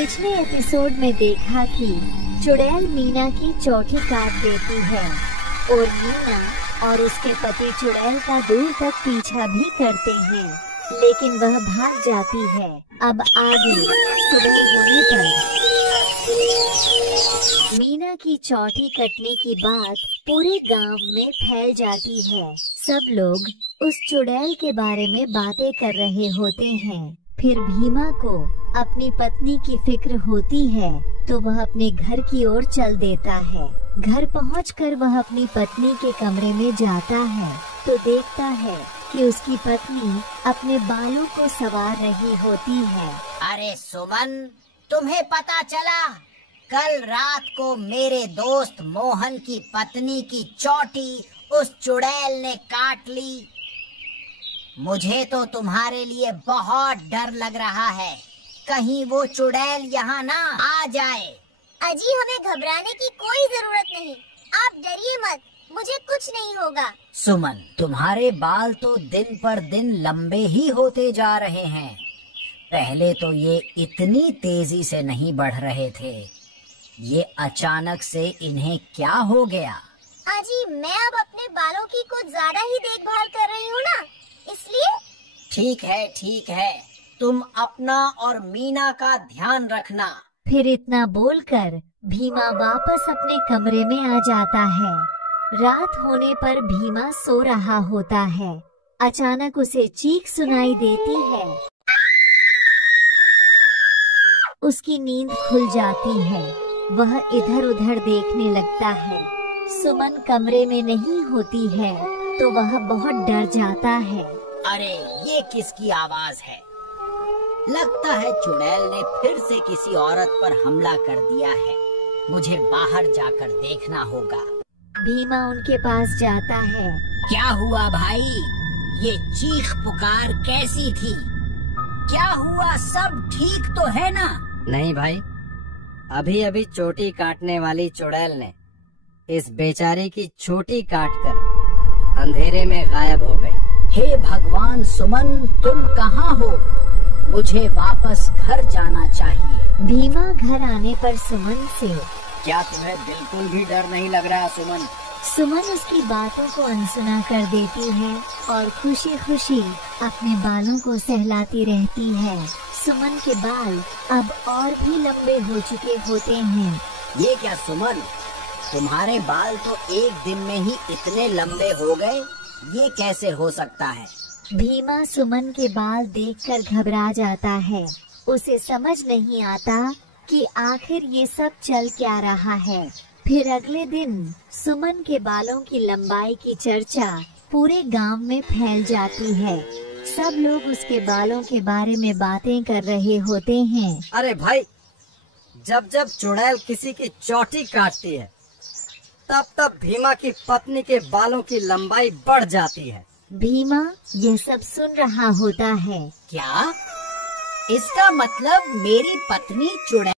पिछले एपिसोड में देखा कि चुड़ैल मीना की चौकी काट देती है और मीना और उसके पति चुड़ैल का दूर तक पीछा भी करते हैं, लेकिन वह भाग जाती है। अब आगे सुबह होने पर मीना की चौकी कटने की बात पूरे गांव में फैल जाती है। सब लोग उस चुड़ैल के बारे में बातें कर रहे होते हैं। फिर भीमा को अपनी पत्नी की फिक्र होती है तो वह अपने घर की ओर चल देता है। घर पहुंचकर वह अपनी पत्नी के कमरे में जाता है तो देखता है कि उसकी पत्नी अपने बालों को संवार रही होती है। अरे सुमन, तुम्हें पता चला? कल रात को मेरे दोस्त मोहन की पत्नी की चोटी उस चुड़ैल ने काट ली। मुझे तो तुम्हारे लिए बहुत डर लग रहा है, कहीं वो चुड़ैल यहाँ ना आ जाए। अजी, हमें घबराने की कोई जरूरत नहीं, आप डरिए मत, मुझे कुछ नहीं होगा। सुमन, तुम्हारे बाल तो दिन पर दिन लंबे ही होते जा रहे हैं। पहले तो ये इतनी तेजी से नहीं बढ़ रहे थे, ये अचानक से इन्हें क्या हो गया? अजी, मैं अब अपने बालों की कुछ ज्यादा ही देखभाल कर रही हूँ ना, इसलिए। ठीक है, तुम अपना और मीना का ध्यान रखना। फिर इतना बोलकर भीमा वापस अपने कमरे में आ जाता है। रात होने पर भीमा सो रहा होता है। अचानक उसे चीख सुनाई देती है। उसकी नींद खुल जाती है। वह इधर उधर देखने लगता है। सुमन कमरे में नहीं होती है तो वह बहुत डर जाता है। अरे, ये किसकी आवाज है? लगता है चुड़ैल ने फिर से किसी औरत पर हमला कर दिया है। मुझे बाहर जाकर देखना होगा। भीमा उनके पास जाता है। क्या हुआ भाई? ये चीख पुकार कैसी थी? क्या हुआ? सब ठीक तो है ना? नहीं भाई, अभी अभी चोटी काटने वाली चुड़ैल ने इस बेचारे की चोटी काटकर अंधेरे में गायब हो गई। हे भगवान सुमन, तुम कहाँ हो? मुझे वापस घर जाना चाहिए। भीमा घर आने पर सुमन से, क्या तुम्हें बिल्कुल भी डर नहीं लग रहा सुमन? सुमन उसकी बातों को अनसुना कर देती है और खुशी खुशी अपने बालों को सहलाती रहती है। सुमन के बाल अब और भी लंबे हो चुके होते हैं। ये क्या सुमन, तुम्हारे बाल तो एक दिन में ही इतने लंबे हो गए, ये कैसे हो सकता है? भीमा सुमन के बाल देखकर घबरा जाता है। उसे समझ नहीं आता कि आखिर ये सब चल क्या रहा है। फिर अगले दिन सुमन के बालों की लंबाई की चर्चा पूरे गांव में फैल जाती है। सब लोग उसके बालों के बारे में बातें कर रहे होते हैं। अरे भाई, जब जब चुड़ैल किसी की चोटी काटती है तब तब भीमा की पत्नी के बालों की लंबाई बढ़ जाती है। भीमा यह सब सुन रहा होता है। क्या? इसका मतलब मेरी पत्नी चुड़ैल